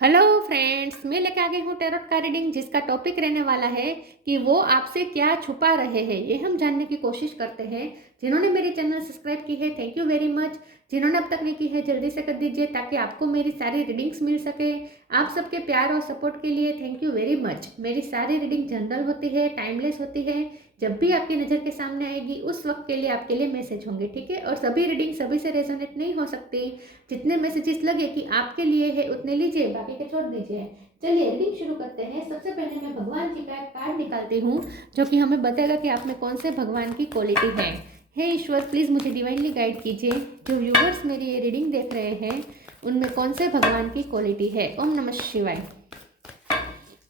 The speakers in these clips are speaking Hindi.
हेलो फ्रेंड्स, मैं लेके आ गई हूँ टैरोट का रीडिंग जिसका टॉपिक रहने वाला है कि वो आपसे क्या छुपा रहे हैं। ये हम जानने की कोशिश करते हैं। जिन्होंने मेरी चैनल सब्सक्राइब की है, थैंक यू वेरी मच। जिन्होंने अब तक नहीं की है, जल्दी से कर दीजिए ताकि आपको मेरी सारी रीडिंग्स मिल सके। आप सबके प्यार और सपोर्ट के लिए थैंक यू वेरी मच। मेरी सारी रीडिंग जनरल होती है, टाइमलेस होती है। जब भी आपकी नज़र के सामने आएगी उस वक्त के लिए आपके लिए मैसेज होंगे, ठीक है। और सभी रीडिंग सभी से रेजोनेट नहीं हो सकती। जितने मैसेजेस लगे कि आपके लिए है उतने लीजिए, बाकी के छोड़ दीजिए। चलिए रीडिंग शुरू करते हैं। सबसे पहले मैं भगवान जी का एक कार्ड निकालती हूँ जो कि हमें बताएगा कि आप में कौन से भगवान की क्वालिटी है। हे ईश्वर, प्लीज़ मुझे डिवाइनली गाइड कीजिए। जो व्यूवर्स मेरी ये रीडिंग देख रहे हैं उनमें कौन से भगवान की क्वालिटी है। ओम नमः शिवाय।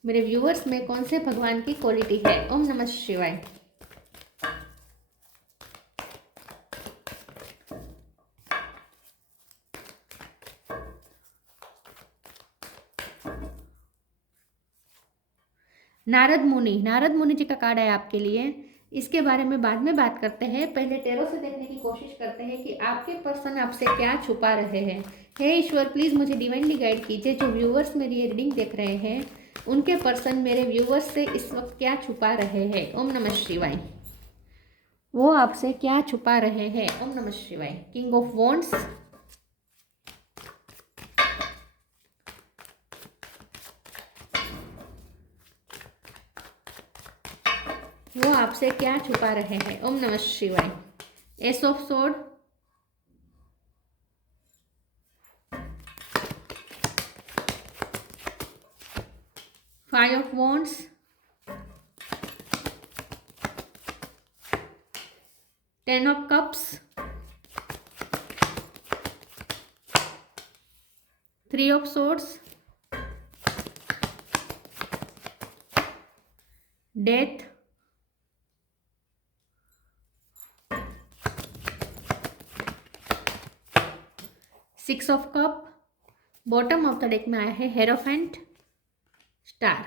मेरे व्यूवर्स में कौन से भगवान की क्वालिटी है। ओम नमः शिवाय। नारद मुनि जी का कार्ड है आपके लिए। इसके बारे में बाद में बात करते हैं। पहले टेरो से देखने की कोशिश करते हैं कि आपके पर्सन आपसे क्या छुपा रहे हैं। हे ईश्वर, प्लीज़ मुझे डिवाइनली गाइड कीजिए। जो व्यूवर्स मेरी ये रीडिंग देख रहे हैं उनके पर्सन मेरे व्यूवर्स से इस वक्त क्या छुपा रहे हैं। ओम नमः शिवाय। वो आपसे क्या छुपा रहे हैं। ओम नमः शिवाय। किंग ऑफ वॉन्ड्स, वो आपसे क्या छुपा रहे हैं। ओम नमः शिवाय। S of sword, five of wands, ten of cups, three of swords, death, six of cup. Bottom of the deck में आया है हेरोफेंट, स्टार।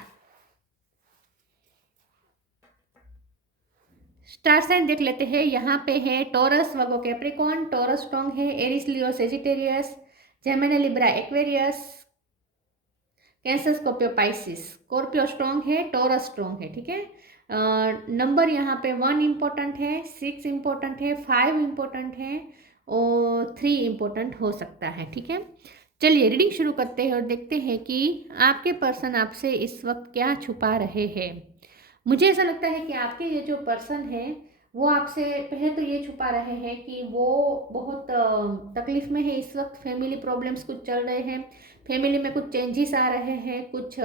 स्टार साइन देख लेते हैं। यहाँ पे है Taurus, Virgo, Capricorn. Taurus strong है, Aries, Leo, Sagittarius, Gemini, Libra, Aquarius, Cancer, Scorpio, Pisces. Scorpio strong है, टॉरस स्ट्रॉन्ग है, ठीक है। नंबर यहाँ पे 1 इम्पोर्टेंट है, 6 इम्पोर्टेंट है, 5 इम्पोर्टेंट है और 3 इम्पोर्टेंट हो सकता है, ठीक है। चलिए रीडिंग शुरू करते हैं और देखते हैं कि आपके पर्सन आपसे इस वक्त क्या छुपा रहे हैं। मुझे ऐसा लगता है कि आपके ये जो पर्सन है वो आपसे पहले तो ये छुपा रहे हैं कि वो बहुत तकलीफ में है इस वक्त। फैमिली प्रॉब्लम्स कुछ चल रहे हैं, फैमिली में कुछ चेंजेस आ रहे हैं, कुछ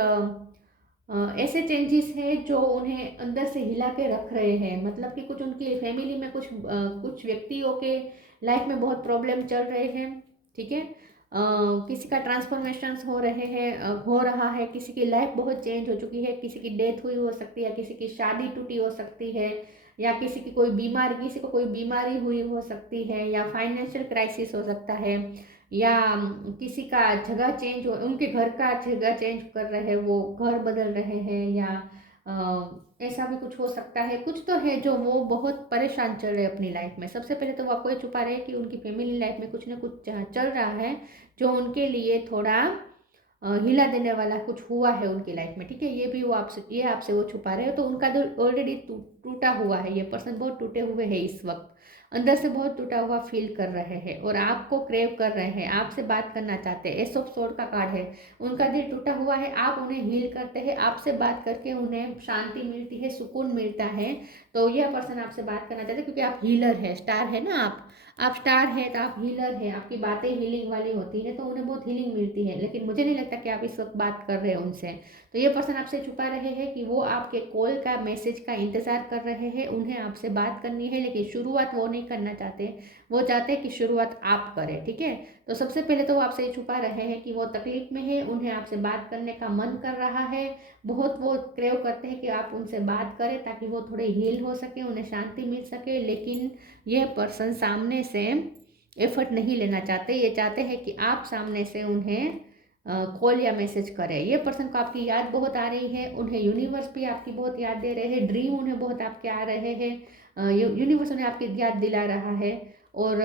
ऐसे चेंजेस हैं जो उन्हें अंदर से हिला के रख रहे हैं। मतलब कि कुछ उनकी फैमिली में कुछ व्यक्तियों के लाइफ में बहुत प्रॉब्लम चल रहे हैं, ठीक है। किसी का ट्रांसफॉर्मेशन हो रहा है, किसी की लाइफ बहुत चेंज हो चुकी है, किसी की डेथ हुई हो सकती है, किसी की शादी टूटी हो सकती है, या किसी की कोई बीमारी, किसी को कोई बीमारी हुई हो सकती है, या फाइनेंशियल क्राइसिस हो सकता है, या किसी का जगह चेंज हो, उनके घर का जगह चेंज कर रहे हैं, वो घर बदल रहे हैं, या ऐसा भी कुछ हो सकता है। कुछ तो है जो वो बहुत परेशान चल रहे हैं अपनी लाइफ में। सबसे पहले तो वो आपको ये छुपा रहे हैं कि उनकी फैमिली लाइफ में कुछ ना कुछ चल रहा है जो उनके लिए थोड़ा हिला देने वाला कुछ हुआ है उनकी लाइफ में, ठीक है। ये आपसे वो छुपा रहे हो। तो उनका दिल ऑलरेडी टूटा हुआ है, ये पर्सन बहुत टूटे हुए हैं इस वक्त, अंदर से बहुत टूटा हुआ फील कर रहे हैं और आपको क्रेव कर रहे हैं, आपसे बात करना चाहते हैं। एस ऑफ सोर्ड का कार्ड है, उनका दिल टूटा हुआ है, आप उन्हें हील करते हैं, आपसे बात करके उन्हें शांति मिलती है, सुकून मिलता है। तो यह पर्सन आपसे बात करना चाहते हैं क्योंकि आप हीलर है, स्टार है ना। आप स्टार है तो आप हीलर है, आपकी बातें हीलिंग वाली होती है तो उन्हें बहुत हीलिंग मिलती है। लेकिन मुझे नहीं लगता कि आप इस वक्त बात कर रहे हैं उनसे। तो ये पर्सन आपसे छुपा रहे हैं कि वो आपके कॉल का, मैसेज का इंतजार कर रहे हैं, उन्हें आपसे बात करनी है, लेकिन शुरुआत वो नहीं करना चाहते। वो चाहते हैं कि शुरुआत आप करें, ठीक है। तो सबसे पहले तो वो आपसे छुपा रहे हैं कि वो तकलीफ में है, उन्हें आपसे बात करने का मन कर रहा है बहुत। वो क्रेव करते हैं कि आप उनसे बात करें ताकि वो थोड़े हील हो सके, उन्हें शांति मिल सके। लेकिन यह पर्सन सामने से एफर्ट नहीं लेना चाहते। ये चाहते हैं कि आप सामने से उन्हें कॉल या मैसेज करें। ये पर्सन को आपकी याद बहुत आ रही है, उन्हें यूनिवर्स भी आपकी बहुत याद दे रहे हैं, ड्रीम उन्हें बहुत आपके आ रहे हैं, यूनिवर्स उन्हें आपकी याद दिला रहा है। और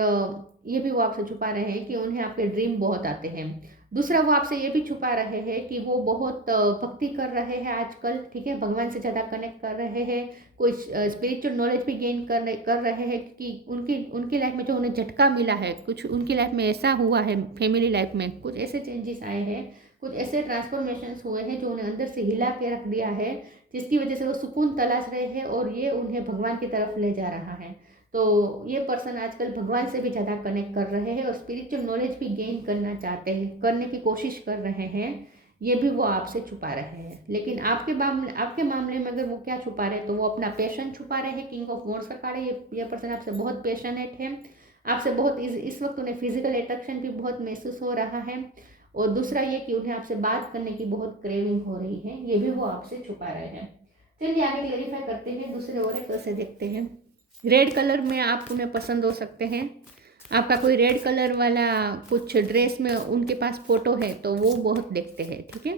ये भी वो आपसे छुपा रहे हैं कि उन्हें आपके ड्रीम बहुत आते हैं। दूसरा वो आपसे ये भी छुपा रहे हैं कि वो बहुत भक्ति कर रहे हैं आजकल, ठीक है, भगवान से ज़्यादा कनेक्ट कर रहे हैं, कोई स्पिरिचुअल नॉलेज भी गेन कर रहे हैं कि उनकी उनकी लाइफ में जो उन्हें झटका मिला है, कुछ उनकी लाइफ में ऐसा हुआ है, फैमिली लाइफ में कुछ ऐसे चेंजेस आए हैं, कुछ ऐसे ट्रांसफॉर्मेशंस हुए हैं जो उन्हें अंदर से हिला के रख दिया है, जिसकी वजह से वो सुकून तलाश रहे हैं और ये उन्हें भगवान की तरफ ले जा रहा है। तो ये पर्सन आजकल भगवान से भी ज़्यादा कनेक्ट कर रहे हैं और स्पिरिचुअल नॉलेज भी गेन करना चाहते हैं, करने की कोशिश कर रहे हैं। ये भी वो आपसे छुपा रहे हैं, लेकिन आपके मामले में अगर वो क्या छुपा रहे हैं तो वो अपना पैशन छुपा रहे हैं। किंग ऑफ वॉन्ड्स का कार्ड है, ये पर्सन आपसे बहुत पैशनेट है, आपसे बहुत इस वक्त उन्हें फिजिकल अट्रैक्शन भी बहुत महसूस हो रहा है। और दूसरा ये कि उन्हें आपसे बात करने की बहुत क्रेविंग हो रही है, ये भी वो आपसे छुपा रहे हैं। चलिए आगे क्लेरिफाई करते हैं, दूसरे ओरेकल से देखते हैं। रेड कलर में आप उन्हें पसंद हो सकते हैं, आपका कोई रेड कलर वाला कुछ ड्रेस में उनके पास फोटो है तो वो बहुत देखते हैं, ठीक है।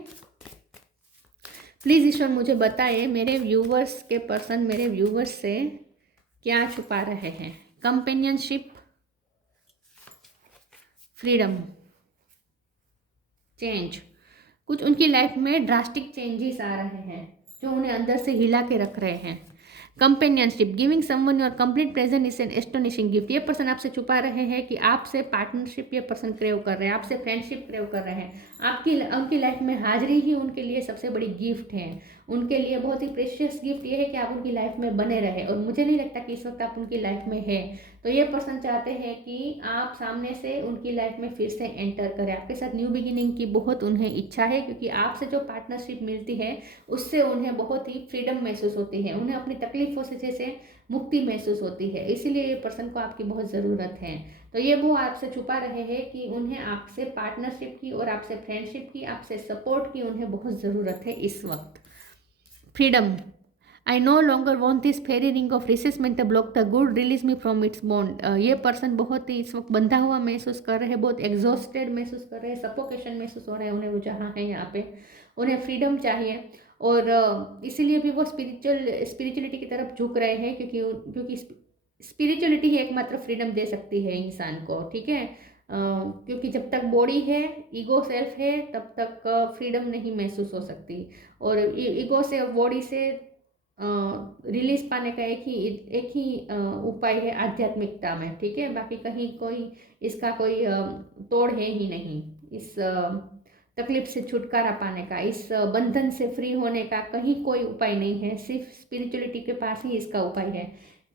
प्लीज़ ईश्वर मुझे बताएं मेरे व्यूवर्स के पर्सन मेरे व्यूवर्स से क्या छुपा रहे हैं। कंपेनियनशिप, फ्रीडम, चेंज, कुछ उनकी लाइफ में ड्रास्टिक चेंजेस आ रहे हैं जो उन्हें अंदर से हिला के रख रहे हैं। Companionship, giving someone your complete present is an astonishing gift. ये पर्सन आपसे छुपा रहे हैं कि आपसे पार्टनरशिप ये पर्सन क्रेव कर रहे हैं, आपसे फ्रेंडशिप क्रेव कर रहे हैं। उनकी लाइफ में हाजिरी ही उनके लिए सबसे बड़ी गिफ्ट है, उनके लिए बहुत ही प्रेशियस गिफ्ट ये है कि आप उनकी लाइफ में बने रहे। और मुझे नहीं लगता कि इस वक्त आप उनकी लाइफ में है। तो ये पर्सन चाहते हैं कि आप सामने से उनकी लाइफ में फिर से एंटर करें, आपके साथ न्यू बिगिनिंग की बहुत उन्हें इच्छा है, क्योंकि आपसे जो पार्टनरशिप मिलती है उससे उन्हें बहुत ही फ्रीडम महसूस होती है, उन्हें अपनी तकलीफों से जैसे मुक्ति महसूस होती है, इसीलिए ये पर्सन को आपकी बहुत ज़रूरत है। तो ये वो आपसे छुपा रहे हैं कि उन्हें आपसे पार्टनरशिप की और आपसे फ्रेंडशिप की, आपसे सपोर्ट की उन्हें बहुत ज़रूरत है इस वक्त। Freedom, I no longer want this fairy ring of resentment block the good release me from its bond. ये पर्सन बहुत ही इस वक्त बंधा हुआ महसूस कर रहे हैं, बहुत एग्जॉस्टेड महसूस कर रहे हैं, सफोकेशन महसूस हो रहा है उन्हें, वो जहाँ है यहाँ पे उन्हें फ्रीडम चाहिए। और इसीलिए भी वो स्पिरिचुअलिटी की तरफ झुक रहे हैं, क्योंकि स्पिरिचुअलिटी ही एकमात्र फ्रीडम दे सकती है इंसान को, ठीक है। क्योंकि जब तक बॉडी है, ईगो सेल्फ है, तब तक फ्रीडम नहीं महसूस हो सकती। और ईगो से, बॉडी से रिलीज पाने का एक ही उपाय है आध्यात्मिकता में, ठीक है। बाकी कहीं कोई इसका कोई तोड़ है ही नहीं। इस तकलीफ से छुटकारा पाने का, इस बंधन से फ्री होने का कहीं कोई उपाय नहीं है, सिर्फ स्पिरिचुअलिटी के पास ही इसका उपाय है।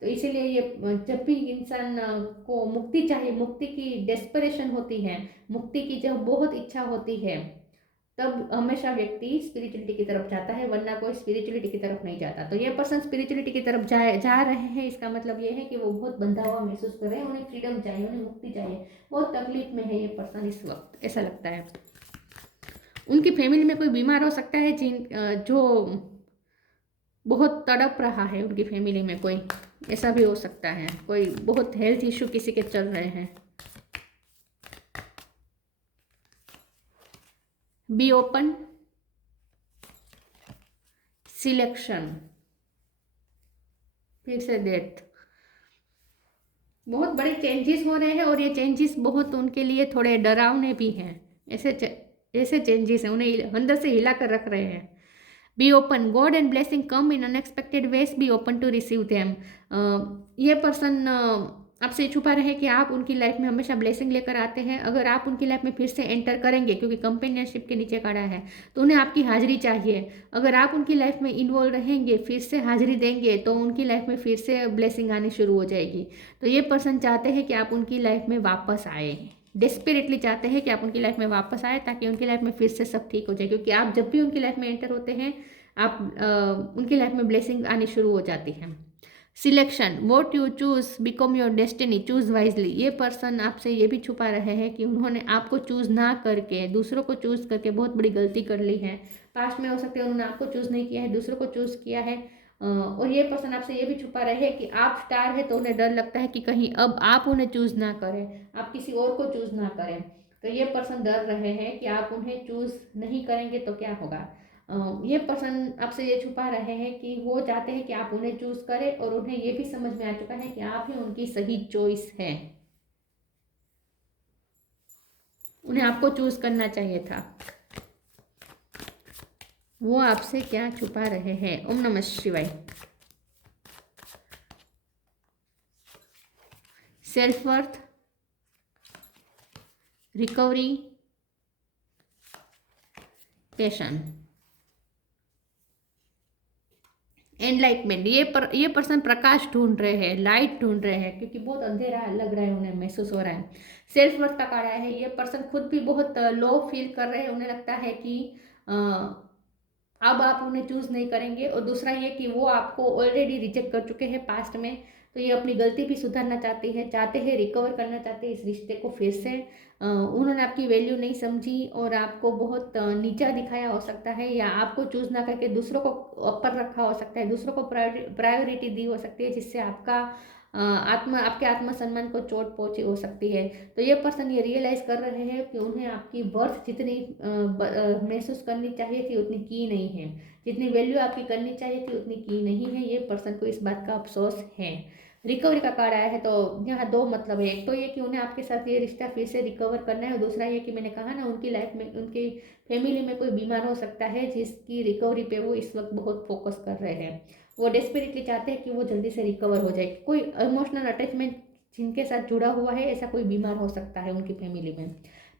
तो इसीलिए ये जब भी इंसान को मुक्ति चाहिए, मुक्ति की डेस्परेशन होती है, मुक्ति की जब बहुत इच्छा होती है, तब हमेशा व्यक्ति स्पिरिचुअलिटी की तरफ जाता है, वरना कोई स्पिरिचुअलिटी की तरफ नहीं जाता। तो ये पर्सन स्पिरिचुअलिटी की तरफ जा रहे हैं, इसका मतलब ये है कि वो बहुत बंधा हुआ महसूस कर रहे हैं, उन्हें फ्रीडम चाहिए, उन्हें मुक्ति चाहिए, बहुत तकलीफ में है ये पर्सन इस वक्त, ऐसा लगता है। उनकी फैमिली में कोई बीमार हो सकता है जो बहुत तड़प रहा है, उनकी फैमिली में कोई ऐसा भी हो सकता है, कोई बहुत हेल्थ इश्यू किसी के चल रहे हैं। बी ओपन, सिलेक्शन, फिर से डेथ, बहुत बड़े चेंजेस हो रहे हैं और ये चेंजेस बहुत उनके लिए थोड़े डरावने भी हैं। ऐसे चेंजेस हैं, उन्हें अंदर से हिला कर रख रहे हैं। Be open, God and blessing come in unexpected ways, be open to receive them. ये पर्सन आपसे छुपा रहे कि आप उनकी लाइफ में हमेशा ब्लेसिंग लेकर आते हैं। अगर आप उनकी लाइफ में फिर से एंटर करेंगे, क्योंकि कंपेनियनशिप के नीचे खड़ा है, तो उन्हें आपकी हाजिरी चाहिए। अगर आप उनकी लाइफ में इन्वॉल्व रहेंगे, फिर से हाजिरी देंगे, तो उनकी लाइफ में फिर से ब्लेसिंग आनी शुरू हो जाएगी। तो ये पर्सन चाहते हैं कि आप उनकी लाइफ में वापस आए, डेस्परेटली चाहते हैं कि आप उनकी लाइफ में वापस आए, ताकि उनकी लाइफ में फिर से सब ठीक हो जाए। क्योंकि आप जब भी उनकी लाइफ में एंटर होते हैं, आप उनकी लाइफ में ब्लेसिंग आनी शुरू हो जाती है। Selection, what you choose become your destiny, choose wisely. ये पर्सन आपसे ये भी छुपा रहे हैं कि उन्होंने आपको चूज ना करके दूसरों को चूज करके बहुत बड़ी गलती कर ली है। पास्ट में हो सकते हैं उन्होंने आपको चूज नहीं किया है, दूसरों को चूज किया है। और ये पर्सन आपसे ये भी छुपा रहे हैं कि आप स्टार है, तो उन्हें डर लगता है कि कहीं अब आप उन्हें चूज ना करें, आप किसी और को चूज ना करें। तो ये पर्सन डर रहे हैं कि आप उन्हें चूज नहीं करेंगे तो क्या होगा। ये पर्सन आपसे ये छुपा रहे हैं कि वो चाहते हैं कि आप उन्हें चूज करें, और उन्हें ये भी समझ में आ चुका है कि आप ही उनकी सही चॉइस है। उन्हें आपको चूज करना चाहिए था। वो आपसे क्या छुपा रहे हैं? ओम नमः शिवाय। Self worth, recovery, passion, enlightenment. ये पर्सन प्रकाश ढूंढ रहे हैं, लाइट ढूंढ रहे हैं, क्योंकि बहुत अंधेरा लग रहा है, उन्हें महसूस हो रहा है। सेल्फ वर्थ का कार्ड आया है। ये पर्सन खुद भी बहुत लो फील कर रहे हैं। उन्हें लगता है कि अब आप उन्हें चूज नहीं करेंगे। और दूसरा ये कि वो आपको ऑलरेडी रिजेक्ट कर चुके हैं पास्ट में, तो ये अपनी गलती भी सुधारना चाहते हैं, रिकवर करना चाहते हैं इस रिश्ते को फिर से। उन्होंने आपकी वैल्यू नहीं समझी और आपको बहुत नीचा दिखाया हो सकता है, या आपको चूज ना करके दूसरों को ऊपर रखा हो सकता है, दूसरों को प्रायोरिटी दी हो सकती है, जिससे आपका आपके आत्मसम्मान को चोट पहुंची हो सकती है। तो ये पर्सन ये रियलाइज कर रहे हैं कि उन्हें आपकी वर्थ जितनी महसूस करनी चाहिए थी उतनी की नहीं है, जितनी वैल्यू आपकी करनी चाहिए थी उतनी की नहीं है। ये पर्सन को इस बात का अफसोस है। रिकवरी का कार्ड आया है, तो यहाँ दो मतलब है। एक तो ये कि उन्हें आपके साथ ये रिश्ता फिर से रिकवर करना है, और दूसरा ये कि मैंने कहा ना, उनकी लाइफ में, उनकी फैमिली में कोई बीमार हो सकता है, जिसकी रिकवरी पे वो इस वक्त बहुत फोकस कर रहे हैं। वो डेस्परेटली चाहते हैं कि वो जल्दी से रिकवर हो जाए। कोई इमोशनल अटैचमेंट जिनके साथ जुड़ा हुआ है, ऐसा कोई बीमार हो सकता है उनकी फैमिली में।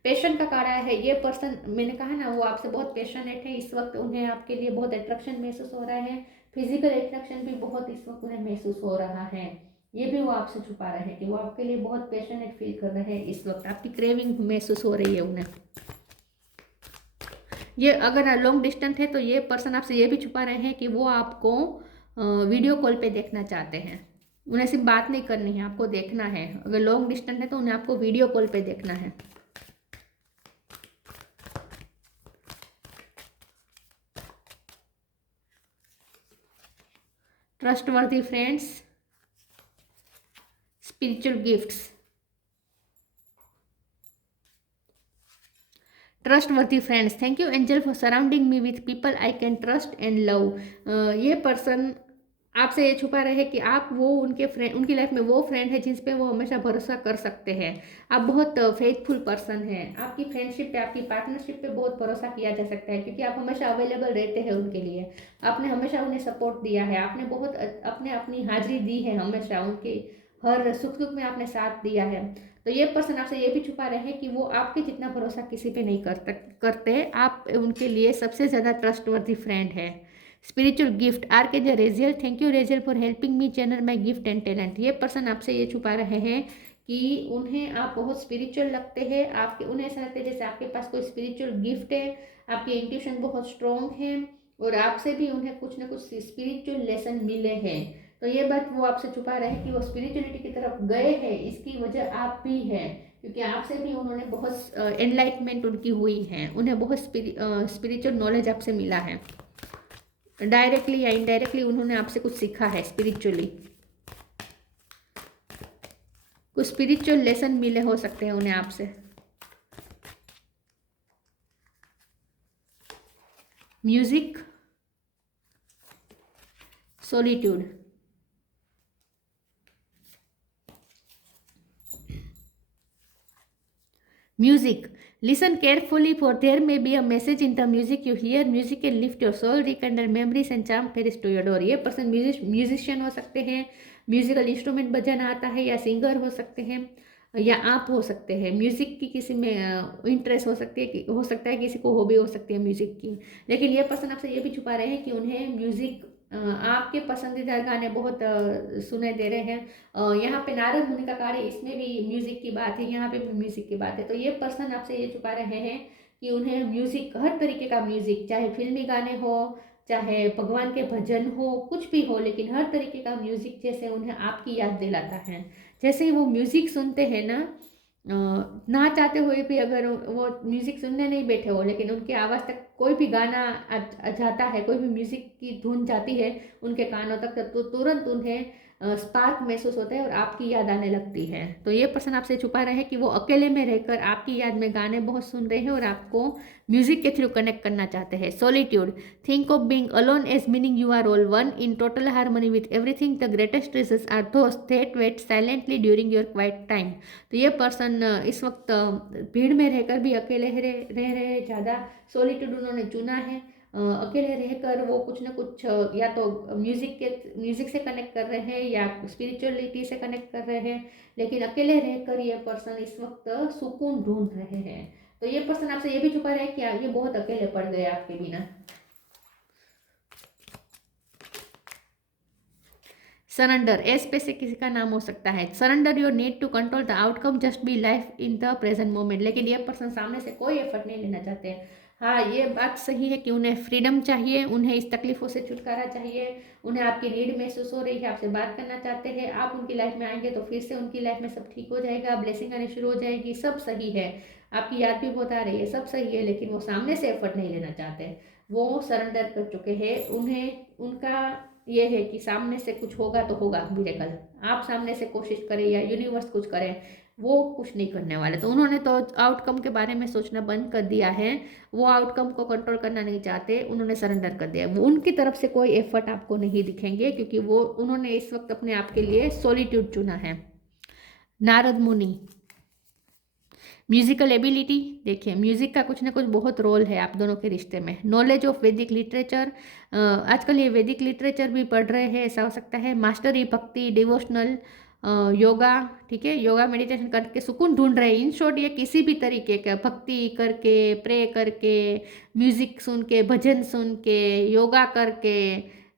पैशन का कार्ड आया है। ये पर्सन, मैंने कहा ना, वो आपसे बहुत पैशनेट है इस वक्त। उन्हें आपके लिए बहुत अट्रैक्शन महसूस हो रहा है, फिजिकल अट्रैक्शन भी बहुत इस वक्त उन्हें महसूस हो रहा है। ये भी वो आपसे छुपा रहे हैं कि वो आपके लिए बहुत पैशनेट फील कर रहे हैं इस वक्त, आपकी क्रेविंग महसूस हो रही है उन्हें। ये अगर लॉन्ग डिस्टेंस है तो ये पर्सन आपसे ये भी छुपा रहे हैं कि वो आपको वीडियो कॉल पे देखना चाहते हैं। उन्हें सिर्फ बात नहीं करनी है, आपको देखना है। अगर लॉन्ग डिस्टेंस है तो उन्हें आपको वीडियो कॉल पे देखना है। Trustworthy friends, spiritual gifts, trustworthy friends, thank you angel for surrounding me with people I can trust and love. ये पर्सन आपसे ये छुपा रहे हैं कि आप वो उनकी लाइफ में वो फ्रेंड है जिस पे वो हमेशा भरोसा कर सकते हैं। आप बहुत फेथफुल पर्सन हैं। आपकी फ्रेंडशिप पे, आपकी पार्टनरशिप पे बहुत भरोसा किया जा सकता है, क्योंकि आप हमेशा अवेलेबल रहते हैं उनके लिए। आपने हमेशा उन्हें सपोर्ट दिया है, आपने बहुत अपनी हाजिरी दी है, हमेशा उनके हर सुख दुख में आपने साथ दिया है। तो ये पर्सन आपसे ये भी छुपा रहे हैं कि वो आपके जितना भरोसा किसी पे नहीं करते। आप उनके लिए सबसे ज़्यादा ट्रस्टवर्दी फ्रेंड है। स्पिरिचुअल गिफ्ट, आर के जे Raziel, thank you Raziel for helping me channel my gift and talent. ये पर्सन आपसे ये छुपा रहे हैं कि उन्हें आप बहुत स्पिरिचुअल लगते हैं। उन्हें ऐसा लगता है जैसे आपके पास कोई स्पिरिचुअल गिफ्ट है, आपकी इंट्यूशन बहुत स्ट्रॉन्ग है, और आपसे भी उन्हें कुछ ना कुछ स्पिरिचुअल लेसन मिले हैं। तो ये बात वो आपसे छुपा रहे हैं कि वो स्पिरिचुअलिटी की तरफ गए हैं, इसकी वजह आप भी हैं, क्योंकि आपसे भी उन्होंने बहुत एनलाइटमेंट उनकी हुई है, उन्हें बहुत स्पिरिचुअल नॉलेज आपसे मिला है। डायरेक्टली या इनडायरेक्टली उन्होंने आपसे कुछ सीखा है स्पिरिचुअली, कुछ स्पिरिचुअल लेसन मिले हो सकते हैं उन्हें आपसे। Music, solitude, music, listen carefully for there may be a message in the music you hear. Music can lift your soul, rekindle memories and charm Paris to your door. ये पर्सन म्यूजिशियन हो सकते हैं, म्यूजिकल इंस्ट्रूमेंट बजाना आता है, या सिंगर हो सकते हैं, या आप हो सकते हैं। म्यूजिक की किसी में इंटरेस्ट हो सकती है, हो सकता है किसी को हॉबी हो सकती है म्यूजिक की। लेकिन ये पर्सन आपसे ये भी छुपा रहे हैं कि उन्हें म्यूजिक, आपके पसंदीदा गाने बहुत सुने दे रहे हैं। यहाँ पे नारद मुनि का कार्ड है, इसमें भी म्यूजिक की बात है, यहाँ पे भी म्यूजिक की बात है। तो ये पर्सन आपसे ये छुपा रहे हैं कि उन्हें म्यूजिक, हर तरीके का म्यूजिक, चाहे फिल्मी गाने हो, चाहे भगवान के भजन हो, कुछ भी हो, लेकिन हर तरीके का म्यूजिक जैसे उन्हें आपकी याद दिलाता है। जैसे ही वो म्यूजिक सुनते हैं ना चाहते हुए भी, अगर वो म्यूजिक सुनने नहीं बैठे हो, लेकिन उनकी आवाज़ तक कोई भी गाना जाता है, कोई भी म्यूजिक की धुन जाती है उनके कानों तक, तो तुरंत उन्हें स्पार्क महसूस होता है और आपकी याद आने लगती है। तो ये पर्सन आपसे छुपा रहे हैं कि वो अकेले में रहकर आपकी याद में गाने बहुत सुन रहे हैं और आपको म्यूजिक के थ्रू कनेक्ट करना चाहते हैं। Solitude, think of being alone as meaning you are all one in total harmony with everything. The greatest treasures are those that wait silently during your quiet time. तो ये पर्सन इस वक्त भीड़ में रहकर भी अकेले रह रहे हैं, ज़्यादा सॉलिट्यूड उन्होंने चुना है। अकेले रहकर वो कुछ ना कुछ या तो म्यूजिक से कनेक्ट कर रहे हैं या स्पिरिचुअलिटी से कनेक्ट कर रहे हैं, लेकिन अकेले रहकर ये पर्सन इस वक्त सुकून ढूंढ रहे हैं। तो ये पर्सन आपसे ये भी छुपा रहे हैं कि ये बहुत अकेले पड़ गए आपके बिना। सरेंडर, एस पे से किसी का नाम हो सकता है। Surrender your need to control the outcome, just be life in the present moment. लेकिन ये पर्सन सामने से कोई एफर्ट नहीं लेना चाहते हैं। हाँ, ये बात सही है कि उन्हें फ्रीडम चाहिए, उन्हें इस तकलीफों से छुटकारा चाहिए, उन्हें आपकी नीड महसूस हो रही है, आपसे बात करना चाहते हैं। आप उनकी लाइफ में आएंगे तो फिर से उनकी लाइफ में सब ठीक हो जाएगा, ब्लेसिंग आने शुरू हो जाएगी, सब सही है, आपकी याद भी बहुत आ रही है, सब सही है। लेकिन वो सामने से एफर्ट नहीं लेना चाहते, वो सरेंडर कर चुके हैं। उन्हें उनका ये है कि सामने से कुछ होगा तो होगा मिरेकल, आप सामने से कोशिश करें या यूनिवर्स कुछ करें, वो कुछ नहीं करने वाले। तो उन्होंने तो आउटकम के बारे में सोचना बंद कर दिया है, वो आउटकम को कंट्रोल करना नहीं चाहते, उन्होंने सरेंडर कर दिया। वो उनकी तरफ से कोई एफर्ट आपको नहीं दिखेंगे क्योंकि वो उन्होंने इस वक्त अपने आप के लिए सॉलिट्यूड चुना है। नारद मुनि, म्यूजिकल एबिलिटी, देखिए म्यूजिक का कुछ ना कुछ बहुत रोल है आप दोनों के रिश्ते में। नॉलेज ऑफ वैदिक लिटरेचर, आजकल ये वैदिक लिटरेचर भी पढ़ रहे हैं, ऐसा हो सकता है। मास्टरी, भक्ति, डिवोशनल, योगा, ठीक है, योगा मेडिटेशन करके सुकून ढूंढ रहे हैं। इन शॉर्ट ये किसी भी तरीके का भक्ति करके, प्रे करके, म्यूजिक सुन के, भजन सुन के, योगा करके,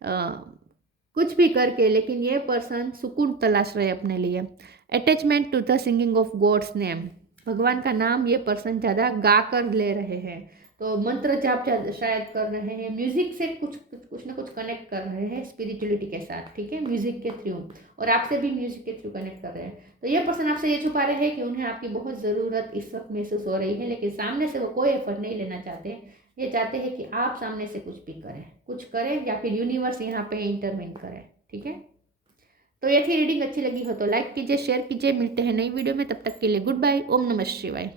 कुछ भी करके, लेकिन ये पर्सन सुकून तलाश रहे अपने लिए। Attachment to the singing of God's name, भगवान का नाम ये पर्सन ज़्यादा गा कर ले रहे हैं, तो मंत्र जाप शायद कर रहे हैं, म्यूजिक से कुछ ना कुछ कनेक्ट कर रहे हैं स्पिरिचुअलिटी के साथ, ठीक है, म्यूजिक के थ्रू, और आपसे भी म्यूजिक के थ्रू कनेक्ट कर रहे हैं। तो ये पर्सन आपसे ये छुपा रहे हैं कि उन्हें आपकी बहुत ज़रूरत इस वक्त महसूस हो रही है, लेकिन सामने से वो कोई एफर्ट नहीं लेना चाहते। ये चाहते हैं कि आप सामने से कुछ करें या फिर यूनिवर्स यहाँ पे इंटरवेन करे, ठीक है। तो ये थी रीडिंग, अच्छी लगी हो तो लाइक कीजिए, शेयर कीजिए। मिलते हैं नई वीडियो में, तब तक के लिए गुड बाय। ओम नमः शिवाय।